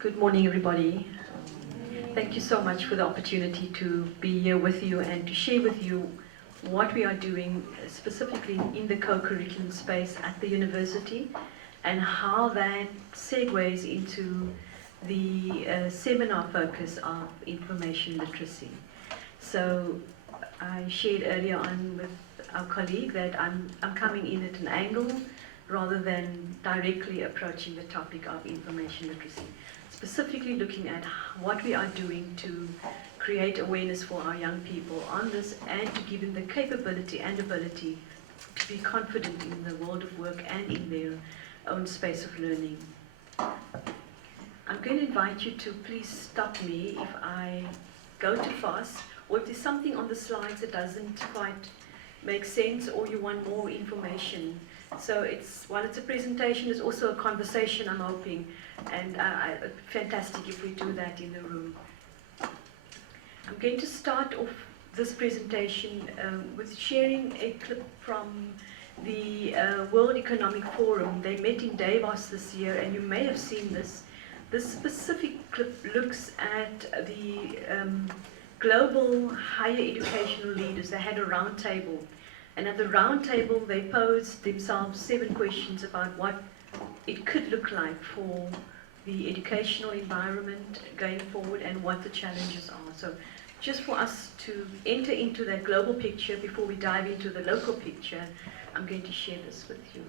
Good morning, everybody. Thank you so much for the opportunity to be here with you and to share with you what we are doing specifically in the co-curriculum space at the university and how that segues into the seminar focus of information literacy. So I shared earlier on with our colleague that I'm coming in at an angle rather than directly approaching the topic of information literacy. Specifically looking at what we are doing to create awareness for our young people on this and to give them the capability and ability to be confident in the world of work and in their own space of learning. I'm going to invite you to please stop me if I go too fast or if there's something on the slides that doesn't quite make sense or you want more information. So while it's a presentation, it's also a conversation, I'm hoping, and fantastic if we do that in the room. I'm going to start off this presentation with sharing a clip from the World Economic Forum. They met in Davos this year, and you may have seen this. This specific clip looks at the global higher educational leaders. They had a round table. And at the round table, they posed themselves 7 questions about what it could look like for the educational environment going forward and what the challenges are. So just for us to enter into that global picture before we dive into the local picture, I'm going to share this with you.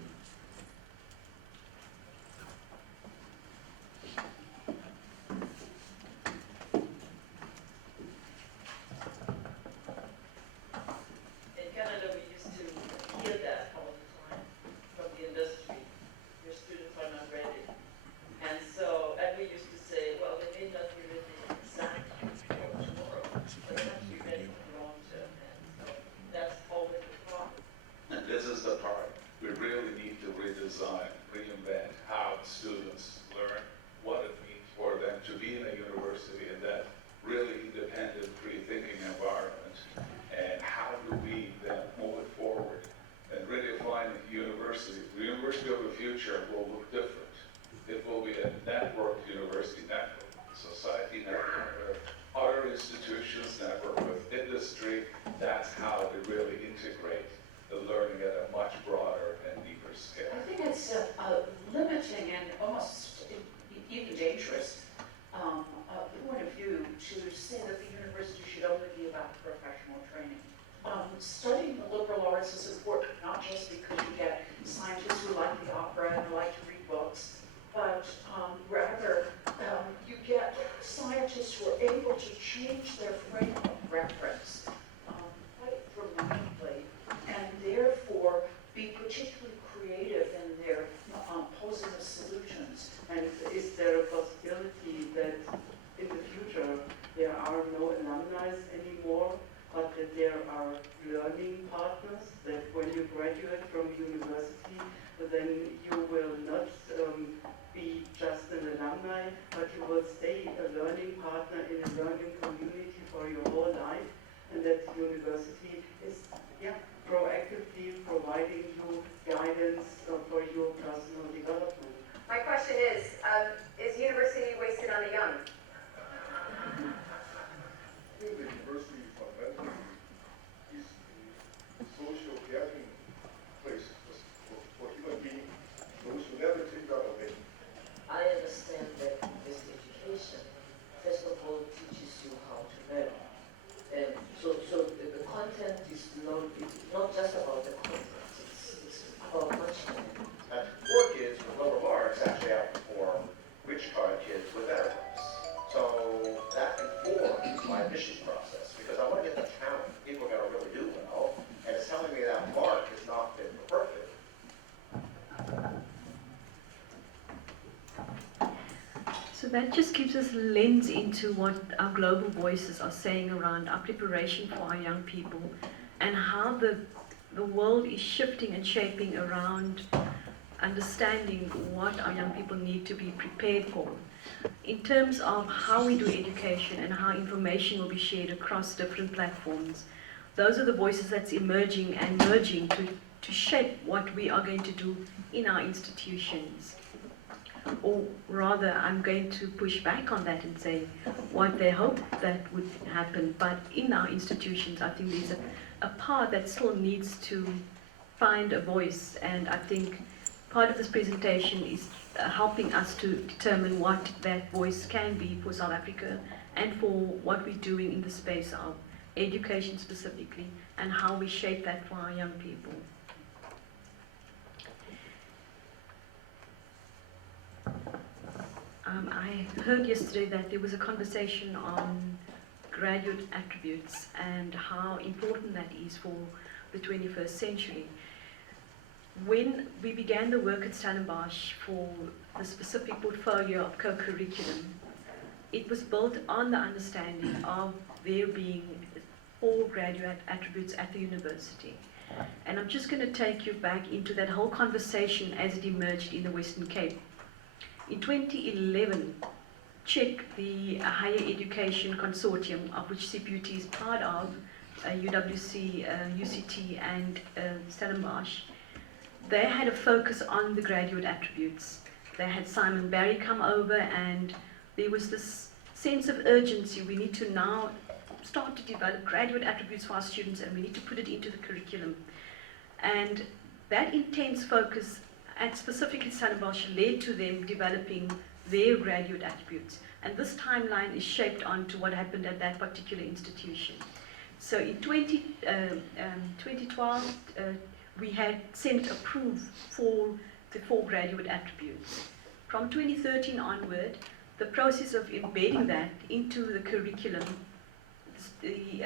Reinvent how students learn, what it means for them to be in a university in that really independent, free-thinking environment, and how do we then move it forward and really find the university of the future will look different. It will be a networked university, network with society, network with other institutions, network with industry. That's how they really integrate the learning at a much broader and deeper scale. I think it's limiting and almost even dangerous point of view to say that the university should only be about professional training. Studying the liberal arts is important, not just because you get scientists who like the opera and like to read books, but rather you get scientists who are able to change their frame of reference quite dramatically, and therefore be particularly creative in their posing of solutions. And is there a possibility that in the future there are no alumni anymore, but that there are learning partners, that when you graduate from university, then you will not be just an alumni, but you will stay a learning partner in a learning community for your whole life, and that the university is proactively providing you guidance for your personal development. My question is university wasted on the young? I think the university fundamentally is a social gathering place for human beings, those who never take that away. I understand that this education, first of all, teaches you how to learn. And so the content is not just about the content, it's about much more. And poor kids with lower marks actually outperform rich card kids with better marks. So that informs my admissions process, because I want to get the talent. People are going to really do well, and it's telling me that mark is not fit for perfect. So that just gives us a lens into what our global voices are saying around our preparation for our young people and how the world is shifting and shaping around understanding what our young people need to be prepared for. In terms of how we do education and how information will be shared across different platforms, those are the voices that's emerging and merging to shape what we are going to do in our institutions. or rather I'm going to push back on that and say what they hope that would happen. But in our institutions, I think there's a part that still needs to find a voice, and I think part of this presentation is helping us to determine what that voice can be for South Africa and for what we're doing in the space of education specifically, and how we shape that for our young people. I heard yesterday that there was a conversation on graduate attributes and how important that is for the 21st century. When we began the work at Stellenbosch for the specific portfolio of co-curriculum, it was built on the understanding of there being 4 graduate attributes at the university. And I'm just going to take you back into that whole conversation as it emerged in the Western Cape. In 2011, CHEC, the Higher Education Consortium, of which CPUT is part of, UWC, UCT and Stellenbosch, they had a focus on the graduate attributes. They had Simon Barry come over, and there was this sense of urgency. We need to now start to develop graduate attributes for our students, and we need to put it into the curriculum. And that intense focus at specifically Stellenbosch led to them developing their graduate attributes. And this timeline is shaped onto what happened at that particular institution. So in 2012, we had Senate approved for the 4 graduate attributes. From 2013 onward, the process of embedding that into the curriculum, the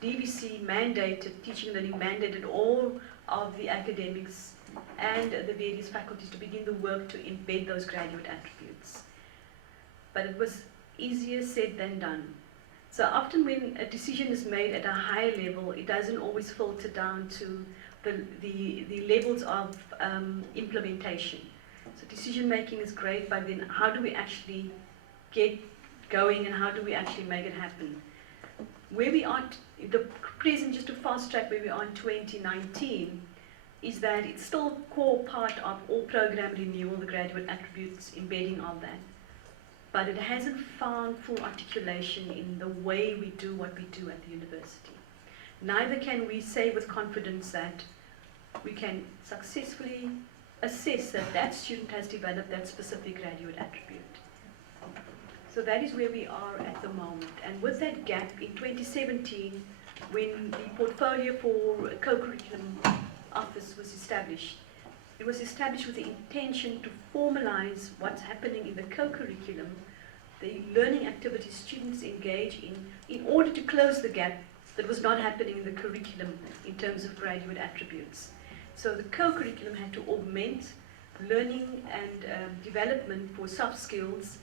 DVC mandated, teaching and learning mandated all of the academics and the various faculties to begin the work to embed those graduate attributes. But it was easier said than done. So often when a decision is made at a higher level, it doesn't always filter down to the levels of implementation. So decision making is great, but then how do we actually get going and how do we actually make it happen? Where we are, the present, just to fast track where we are in 2019, is that it's still a core part of all program renewal, the graduate attributes, embedding of that. But it hasn't found full articulation in the way we do what we do at the university. Neither can we say with confidence that we can successfully assess that that student has developed that specific graduate attribute. So that is where we are at the moment. And with that gap in 2017, when the portfolio for co-curriculum office was established, it was established with the intention to formalize what's happening in the co-curriculum, the learning activities students engage in order to close the gap that was not happening in the curriculum in terms of graduate attributes. So the co-curriculum had to augment learning and development for soft skills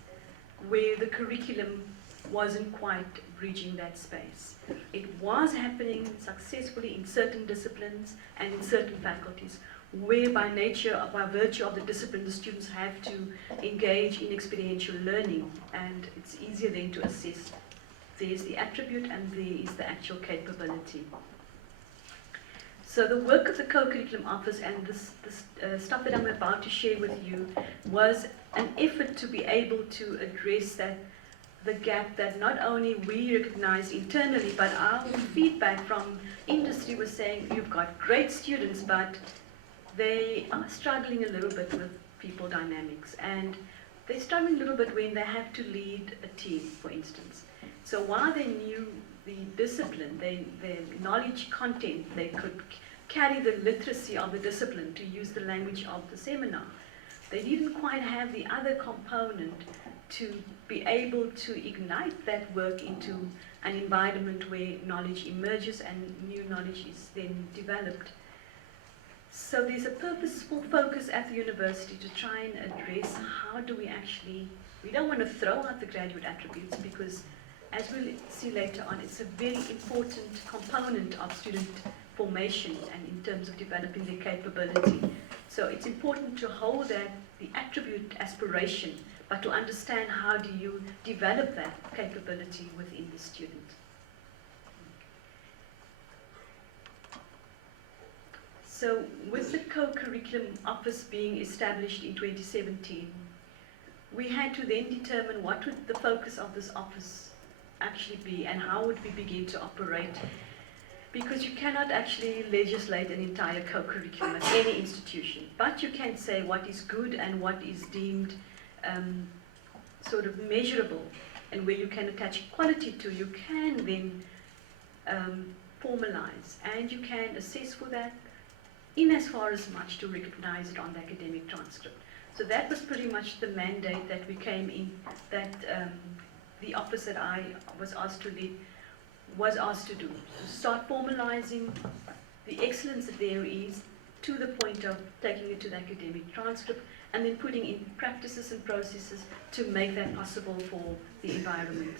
where the curriculum wasn't quite bridging that space. It was happening successfully in certain disciplines and in certain faculties, where by nature, by virtue of the discipline, the students have to engage in experiential learning, and it's easier then to assess. There's the attribute and there is the actual capability. So the work of the co-curriculum office and this stuff that I'm about to share with you was an effort to be able to address the gap that not only we recognize internally, but our feedback from industry was saying, you've got great students, but they are struggling a little bit with people dynamics, and they're struggling a little bit when they have to lead a team, for instance. So while they knew the discipline, their knowledge content, they could carry the literacy of the discipline, to use the language of the seminar. They didn't quite have the other component to be able to ignite that work into an environment where knowledge emerges and new knowledge is then developed. So there's a purposeful focus at the university to try and address how do we actually, we don't want to throw out the graduate attributes because, as we'll see later on, it's a very important component of student formation and in terms of developing their capability. So it's important to hold that, the attribute aspiration, but to understand how do you develop that capability within the student. So with the co-curriculum office being established in 2017, we had to then determine what would the focus of this office actually be and how would we begin to operate, because you cannot actually legislate an entire co-curriculum at any institution, but you can say what is good and what is deemed sort of measurable, and where you can attach quality to, you can then formalize, and you can assess for that in as far as much to recognize it on the academic transcript. So that was pretty much the mandate that we came in, that the office that I was asked to lead was asked to do, to start formalizing the excellence that there is to the point of taking it to the academic transcript, and then putting in practices and processes to make that possible for the environment.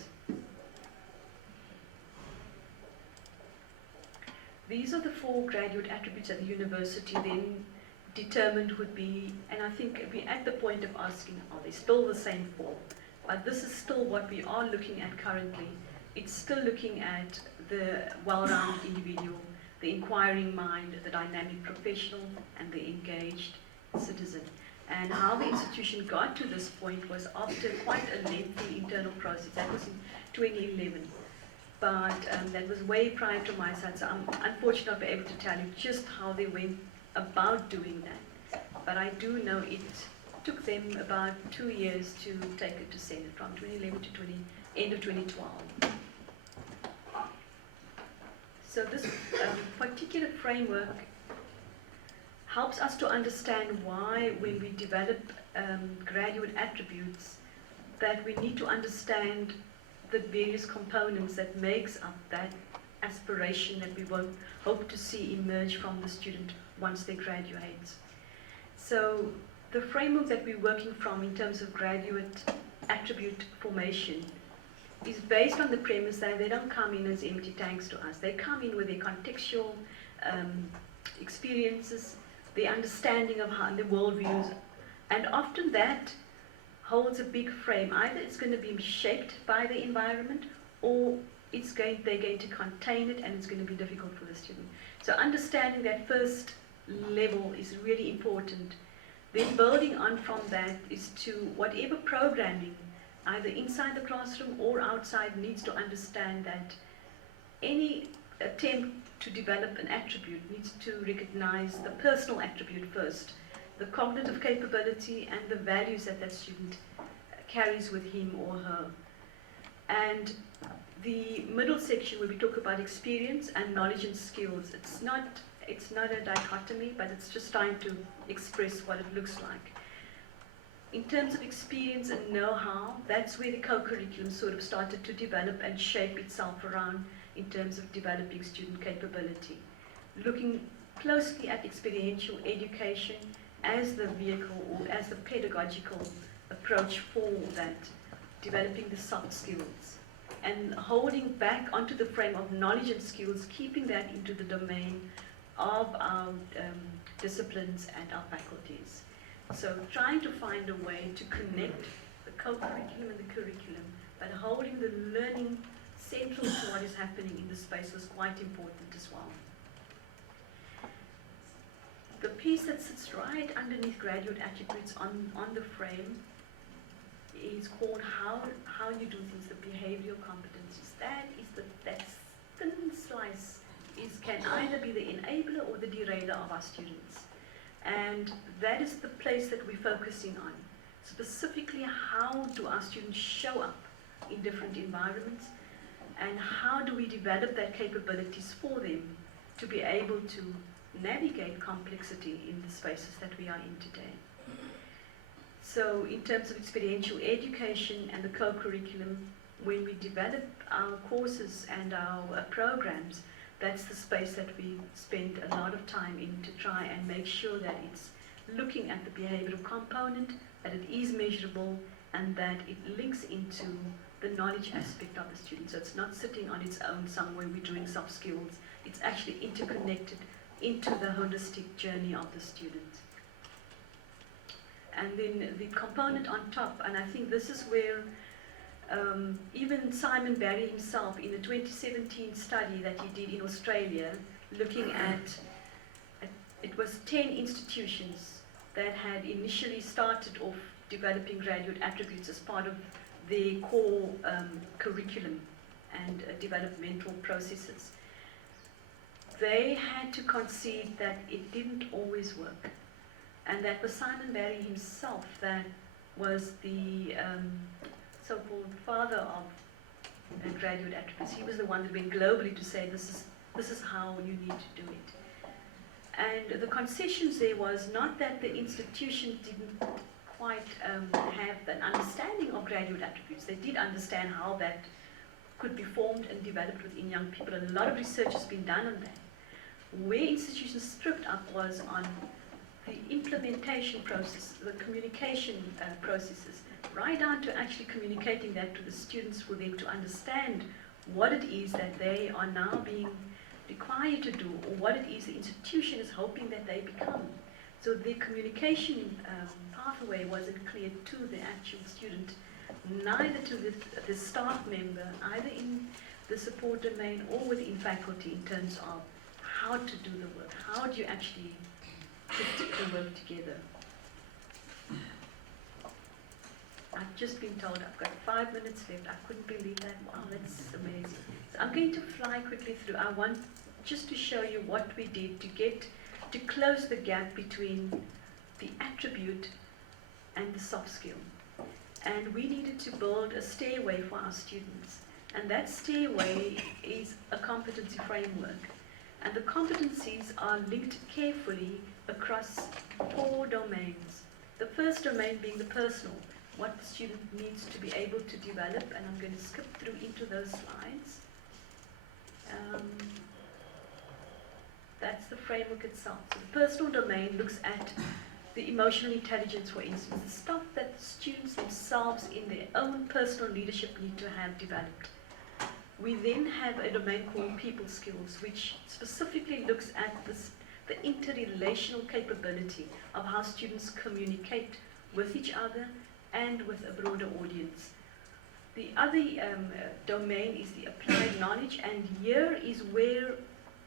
These are the 4 graduate attributes that the university then determined would be, and I think we're at the point of asking, are they still the same 4? But this is still what we are looking at currently. It's still looking at the well-rounded individual, the inquiring mind, the dynamic professional, and the engaged citizen. And how the institution got to this point was after quite a lengthy internal process. That was in 2011. But that was way prior to my side, so I'm unfortunately not able to tell you just how they went about doing that. But I do know it took them about 2 years to take it to Senate, from 2011 to end of 2012. So this particular framework helps us to understand why, when we develop graduate attributes, that we need to understand the various components that makes up that aspiration that we will hope to see emerge from the student once they graduate. So the framework that we're working from in terms of graduate attribute formation is based on the premise that they don't come in as empty tanks to us. They come in with their contextual experiences, the understanding of how the worldviews, and often that holds a big frame. Either it's going to be shaped by the environment, or they're going to contain it, and it's going to be difficult for the student. So understanding that first level is really important. Then building on from that is to whatever programming, either inside the classroom or outside, needs to understand that any attempt to develop an attribute needs to recognize the personal attribute first, the cognitive capability and the values that that student carries with him or her. And the middle section where we talk about experience and knowledge and skills, it's not a dichotomy, but it's just trying to express what it looks like. In terms of experience and know-how, that's where the co-curriculum sort of started to develop and shape itself around in terms of developing student capability. Looking closely at experiential education as the vehicle or as the pedagogical approach for that, developing the soft skills, and holding back onto the frame of knowledge and skills, keeping that into the domain of our disciplines and our faculties. So trying to find a way to connect the co-curriculum and the curriculum, but holding the learning central to what is happening in the space was quite important as well. The piece that sits right underneath graduate attributes on the frame is called how you do things, the behavioral competencies. That thin slice can either be the enabler or the derailer of our students. And that is the place that we're focusing on. Specifically, how do our students show up in different environments, and how do we develop that capabilities for them to be able to navigate complexity in the spaces that we are in today. So in terms of experiential education and the co-curriculum, when we develop our courses and our programs, that's the space that we spend a lot of time in to try and make sure that it's looking at the behavioral component, that it is measurable, and that it links into the knowledge aspect of the student. So it's not sitting on its own somewhere we're doing soft skills. It's actually interconnected into the holistic journey of the student. And then the component on top, and I think this is where even Simon Barry himself, in the 2017 study that he did in Australia, looking at it was 10 institutions that had initially started off developing graduate attributes as part of their core curriculum and developmental processes. They had to concede that it didn't always work, and that was Simon Barry himself that was the so-called father of graduate attributes. He was the one that went globally to say this is how you need to do it. And the concessions there was not that the institution didn't quite have an understanding of graduate attributes. They did understand how that could be formed and developed within young people, and a lot of research has been done on that. Where institutions stripped up was on the implementation process, the communication processes, right down to actually communicating that to the students for them to understand what it is that they are now being required to do, or what it is the institution is hoping that they become. So the communication pathway wasn't clear to the actual student, neither to the staff member, either in the support domain or within faculty, in terms of how to do the work. How do you actually put the work together? I've just been told I've got 5 minutes left. I couldn't believe that. Wow, that's amazing. So I'm going to fly quickly through. I want just to show you what we did to close the gap between the attribute and the soft skill. And we needed to build a stairway for our students. And that stairway is a competency framework. And the competencies are linked carefully across 4 domains. The first domain being the personal, what the student needs to be able to develop, and I'm going to skip through into those slides. That's the framework itself. So the personal domain looks at the emotional intelligence, for instance, the stuff that the students themselves in their own personal leadership need to have developed. We then have a domain called people skills, which specifically looks at the interrelational capability of how students communicate with each other and with a broader audience. The other domain is the applied knowledge, and here is where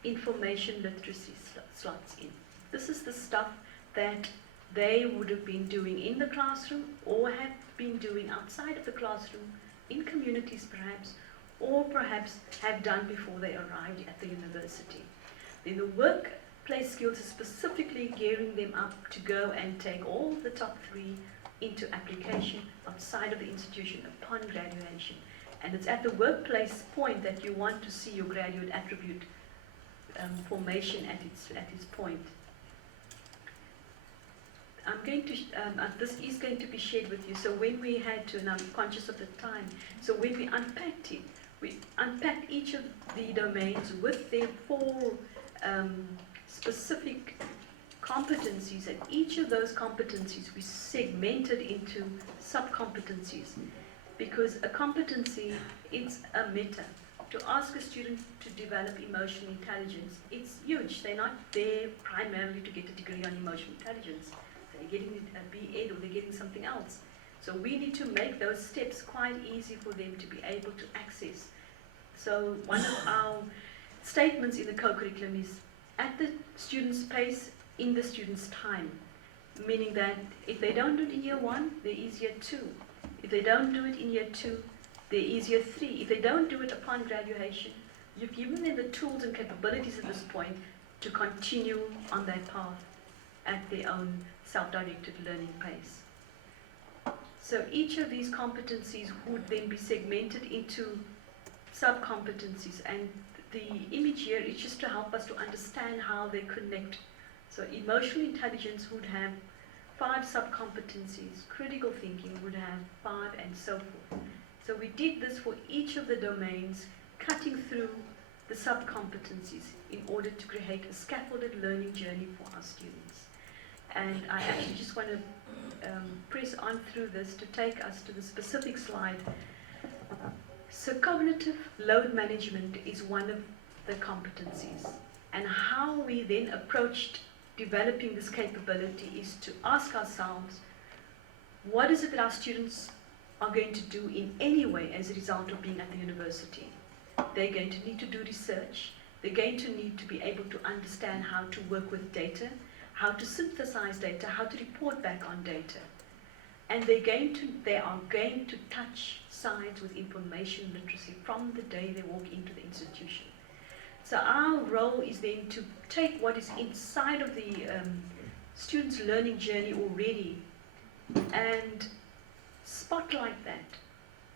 information literacy slots in. This is the stuff that they would have been doing in the classroom, or have been doing outside of the classroom, in communities perhaps, or perhaps have done before they arrived at the university. Then the workplace skills is specifically gearing them up to go and take all the top 3 into application outside of the institution upon graduation. And it's at the workplace point that you want to see your graduate attribute formation at its point. I'm going to, this is going to be shared with you. So when we had to, and I'm conscious of the time, so when we unpacked it, we unpacked each of the domains with their 4 specific competencies, and each of those competencies we segmented into sub-competencies, because a competency is a meta. To ask a student to develop emotional intelligence, it's huge. They're not there primarily to get a degree on emotional intelligence. They're getting a B.Ed or they're getting something else. So we need to make those steps quite easy for them to be able to access. So one of our statements in the co-curriculum is at the student's pace, in the student's time, meaning that if they don't do it in year 1, there is year 2. If they don't do it in year 2, there is year 3. If they don't do it upon graduation, you've given them the tools and capabilities at this point to continue on that path at their own self-directed learning pace. So each of these competencies would then be segmented into sub-competencies, and the image here is just to help us to understand how they connect. So emotional intelligence would have 5 sub-competencies, critical thinking would have 5, and so forth. So we did this for each of the domains, cutting through the sub-competencies in order to create a scaffolded learning journey for our students. And I actually just want to press on through this to take us to the specific slide. So cognitive load management is one of the competencies, and how we then approached developing this capability is to ask ourselves, what is it that our students are going to do in any way as a result of being at the university? They're going to need to do research. They're going to need to be able to understand how to work with data, how to synthesize data, how to report back on data. And they are going to touch sides with information literacy from the day they walk into the institution. So our role is then to take what is inside of the student's learning journey already and spotlight that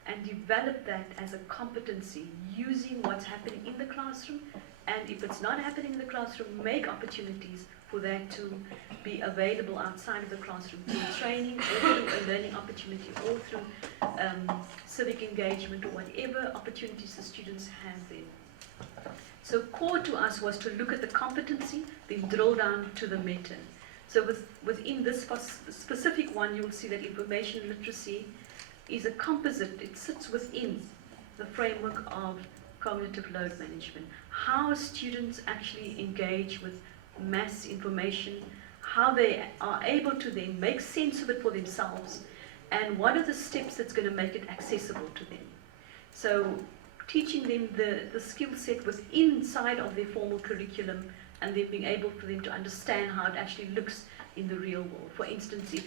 and develop that as a competency using what's happening in the classroom, and if it's not happening in the classroom, make opportunities for that to be available outside of the classroom through training or through a learning opportunity or through civic engagement or whatever opportunities the students have then. So core to us was to look at the competency, then drill down to the meta. So within this specific one, you'll see that information literacy is a composite. It sits within the framework of cognitive load management. How students actually engage with mass information, how they are able to then make sense of it for themselves, and what are the steps that's going to make it accessible to them. So teaching them the skill set within inside of their formal curriculum, and then being able for them to understand how it actually looks in the real world. For instance, if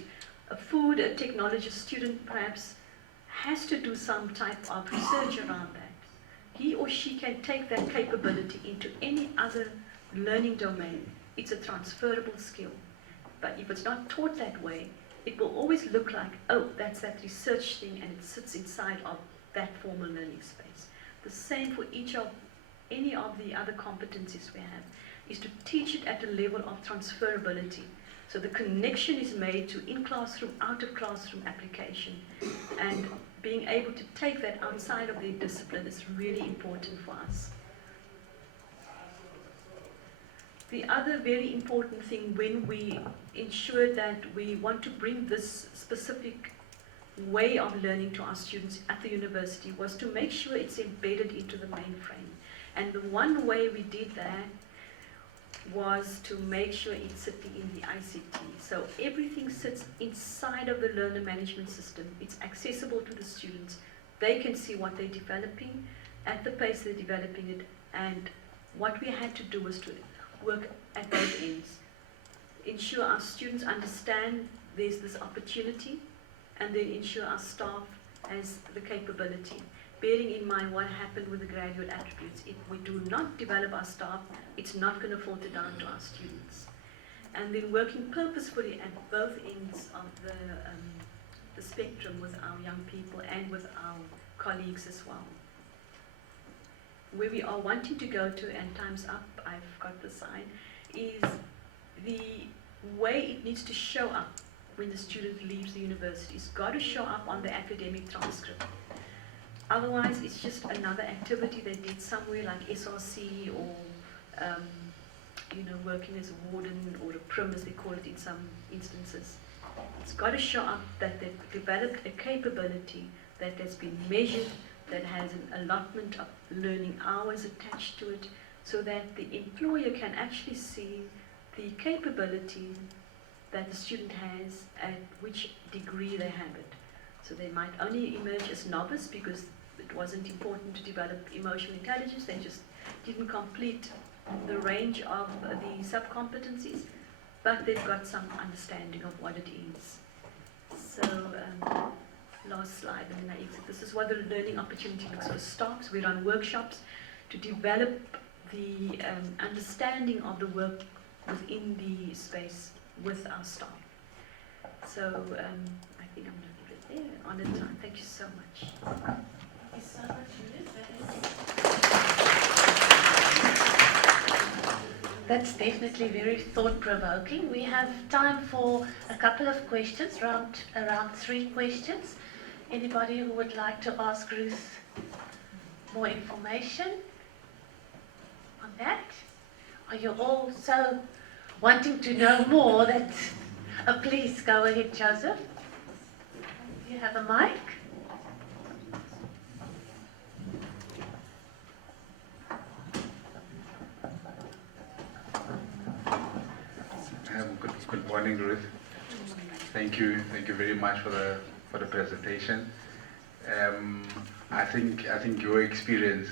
a technologist student perhaps has to do some type of research around that, he or she can take that capability into any other learning domain. It's a transferable skill. But if it's not taught that way, it will always look like, oh, that's that research thing, and it sits inside of that formal learning space. The same for any of the other competencies we have, is to teach it at a level of transferability. So the connection is made to in-classroom, out-of-classroom application, and being able to take that outside of their discipline is really important for us. The other very important thing when we ensure that we want to bring this specific way of learning to our students at the university was to make sure it's embedded into the mainframe. And the one way we did that was to make sure it's sitting in the ICT. So everything sits inside of the learner management system. It's accessible to the students. They can see what they're developing at the pace they're developing it. And what we had to do was to work at both ends. Ensure our students understand there's this opportunity, and then ensure our staff has the capability. Bearing in mind what happened with the graduate attributes, if we do not develop our staff, it's not going to filter down to our students. And then working purposefully at both ends of the spectrum with our young people and with our colleagues as well. Where we are wanting to go to, and time's up, I've got the sign, is the way it needs to show up when the student leaves the university. It's got to show up on the academic transcript. Otherwise, it's just another activity they did somewhere like SRC or working as a warden or a prim, as they call it in some instances. It's got to show up that they've developed a capability that has been measured, that has an allotment of learning hours attached to it, so that the employer can actually see the capability that the student has at which degree they have it. So they might only emerge as novice because it wasn't important to develop emotional intelligence, they just didn't complete the range of the sub-competencies, but they've got some understanding of what it is. So, last slide, and then I exit. This is what the learning opportunity looks for staff. So we run workshops to develop the understanding of the work within the space with our staff. So I think I'm going to leave it there on the time. Thank you so much. Thank you so much, Ruth. That's definitely very thought-provoking. We have time for a couple of questions, around 3 questions. Anybody who would like to ask Ruth more information on that? Are you all so wanting to know more that, please go ahead, Joseph. Do you have a mic? Good morning, Ruth. Thank you very much for the presentation. I think your experience,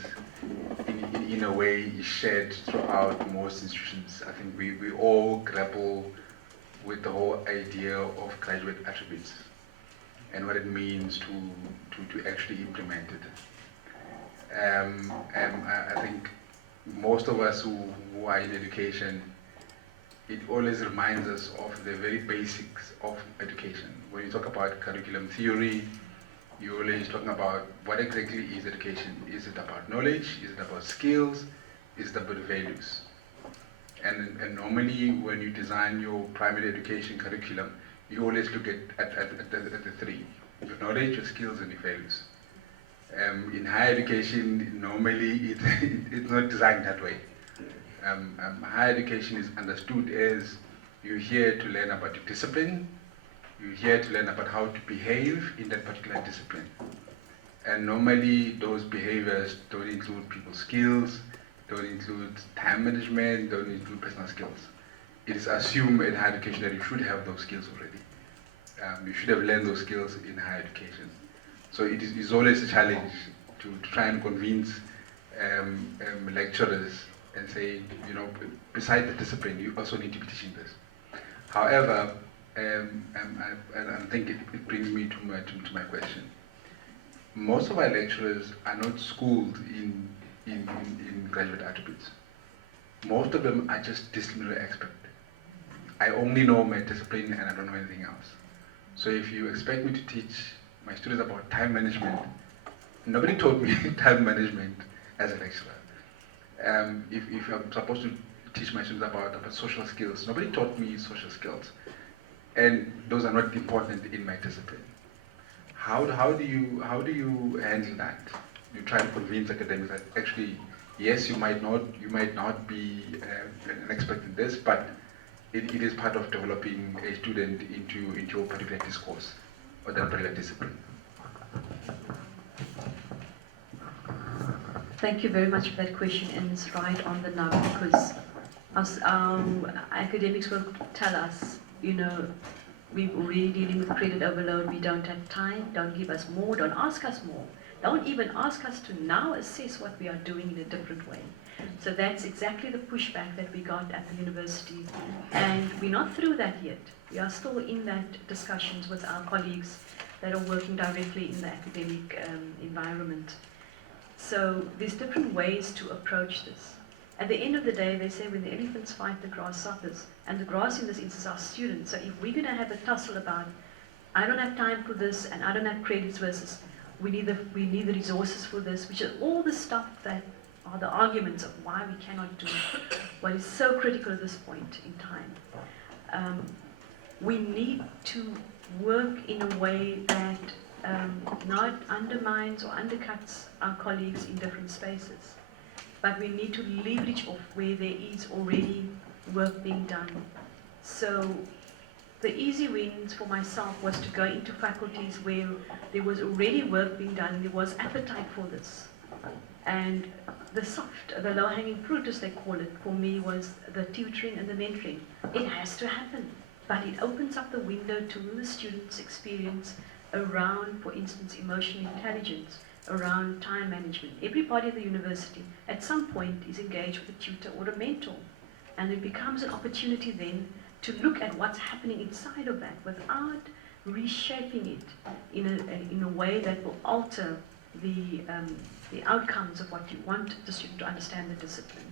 in a way, is shared throughout most institutions. I think we all grapple with the whole idea of graduate attributes. and what it means to actually implement it. I think most of us who are in education, it always reminds us of the very basics of education. When you talk about curriculum theory, you're always talking about what exactly is education. Is it about knowledge? Is it about skills? Is it about values? And normally when you design your primary education curriculum, you always look at the three: your knowledge, your skills, and your values. In higher education, normally it's not designed that way. Higher education is understood as you're here to learn about your discipline, you're here to learn about how to behave in that particular discipline. And normally those behaviors don't include people's skills, don't include time management, don't include personal skills. It is assumed in higher education that you should have those skills already. You should have learned those skills in higher education. So it is always a challenge to try and convince lecturers and say, you know, besides the discipline, you also need to be teaching this. However, I think it brings me to my question. Most of our lecturers are not schooled in graduate attributes. Most of them are just disciplinary experts. I only know my discipline and I don't know anything else. So if you expect me to teach my students about time management, nobody taught me time management as a lecturer. If I'm supposed to teach my students about social skills, nobody taught me social skills. And those are not important in my discipline. How do you handle that? You try to convince academics that actually, yes, you might not be an expert in this, but it is part of developing a student into a particular discourse or that particular discipline. Thank you very much for that question, and it's right on the nub, because us, academics will tell us, you know, we're already dealing with credit overload, we don't have time, don't give us more, don't ask us more. Don't even ask us to now assess what we are doing in a different way. So that's exactly the pushback that we got at the university. And we're not through that yet. We are still in that discussions with our colleagues that are working directly in the academic environment. So there's different ways to approach this. At the end of the day, they say when the elephants fight the grasshoppers, and the grass in this instance are students. So if we're going to have a tussle about, I don't have time for this, and I don't have credits versus, we need the resources for this, which is all the stuff that are the arguments of why we cannot do what is so critical at this point in time. We need to work in a way that not undermines or undercuts our colleagues in different spaces, but we need to leverage off where there is already work being done. So the easy wins for myself was to go into faculties where there was already work being done, there was appetite for this. And the soft, the low-hanging fruit as they call it, for me was the tutoring and the mentoring. It has to happen, but it opens up the window to the students' experience around, for instance, emotional intelligence, around time management. Everybody at the university at some point is engaged with a tutor or a mentor, and it becomes an opportunity then to look at what's happening inside of that without reshaping it in a way that will alter the outcomes of what you want the student to understand the discipline,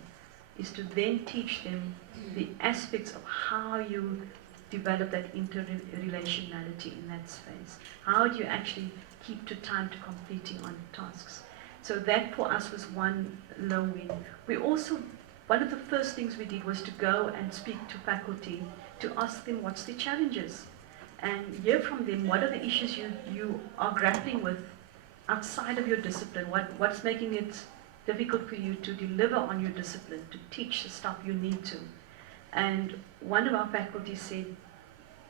is to then teach them the aspects of how you develop that interrelationality in that space. How do you actually keep to time to completing on tasks? So that for us was one low win. We also, one of the first things we did was to go and speak to faculty to ask them what's the challenges and hear from them what are the issues you are grappling with outside of your discipline, what's making it difficult for you to deliver on your discipline, to teach the stuff you need to. And one of our faculty said,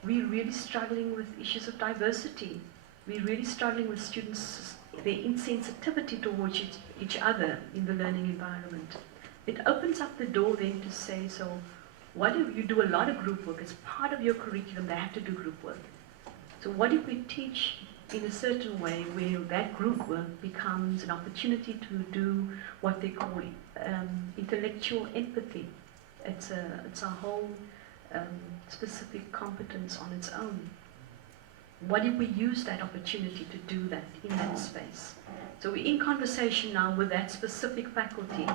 we're really struggling with issues of diversity. We're really struggling with students, their insensitivity towards each other in the learning environment. It opens up the door then to say, so what if you do a lot of group work? As part of your curriculum, they have to do group work. So what if we teach in a certain way where that group work becomes an opportunity to do what they call intellectual empathy. It's a whole specific competence on its own, what if we use that opportunity to do that in that space? So we're in conversation now with that specific faculty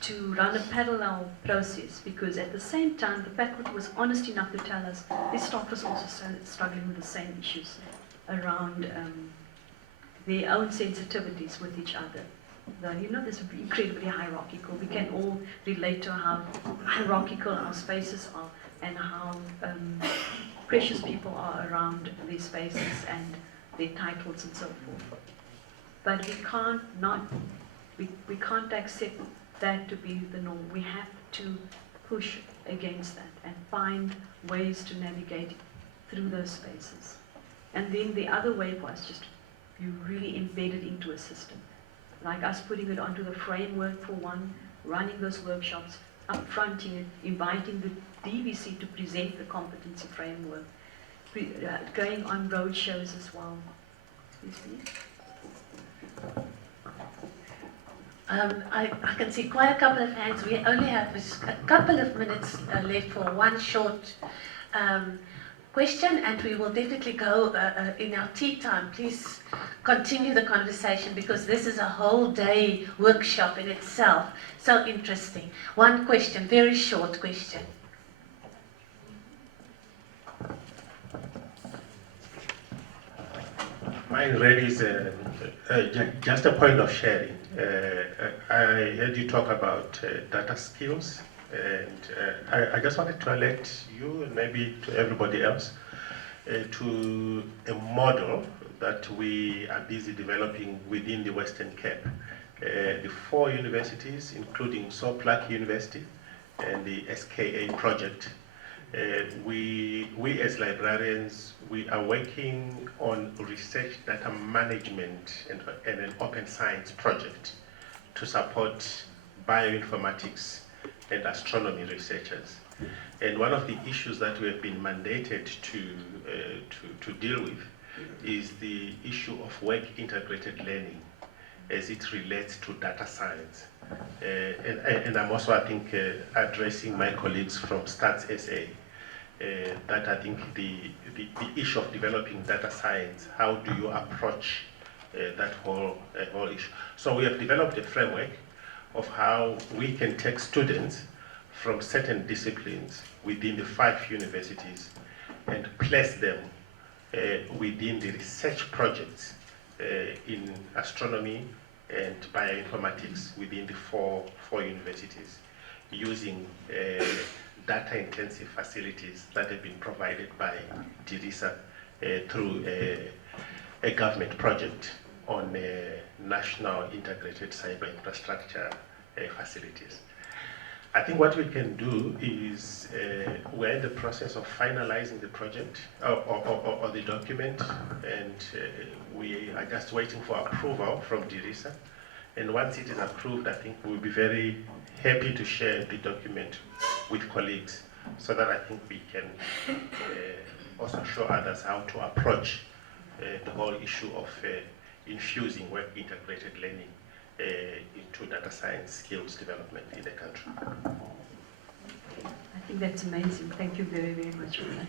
to run a parallel process, because at the same time the faculty was honest enough to tell us their staff was also struggling with the same issues around their own sensitivities with each other. Though, you know, this is incredibly hierarchical. We can all relate to how hierarchical our spaces are and how precious people are around their spaces and their titles and so forth. But we can't accept that to be the norm. We have to push against that and find ways to navigate through those spaces. And then the other way was just you really embed it into a system. Like us putting it onto the framework for one, running those workshops, upfronting it, inviting the DVC to present the competency framework, going on road shows as well. Excuse me. I can see quite a couple of hands. We only have a couple of minutes left for one short question, and we will definitely go in our tea time. Please continue the conversation, because this is a whole day workshop in itself. So interesting. One question, very short question. Mine really is just a point of sharing. I heard you talk about data skills, and I just wanted to alert you and maybe to everybody else to a model that we are busy developing within the Western Cape. The 4 universities, including Soplak University and the SKA project, we as librarians, we are working on research data management and an open science project to support bioinformatics and astronomy researchers. And one of the issues that we have been mandated to deal with is the issue of work integrated learning as it relates to data science. And I'm also, I think, addressing my colleagues from Stats SA, that I think the issue of developing data science, how do you approach that whole issue? So we have developed a framework of how we can take students from certain disciplines within the 5 universities and place them within the research projects in astronomy and bioinformatics within the 4 universities, using data-intensive facilities that have been provided by DIRISA through a government project on national integrated cyber infrastructure facilities. I think what we can do is we're in the process of finalizing the project or the document, and we are just waiting for approval from DIRISA. And once it is approved, I think we'll be very happy to share the document with colleagues, so that I think we can also show others how to approach the whole issue of infusing work integrated learning into data science skills development in the country. I think that's amazing. Thank you very, very much for that.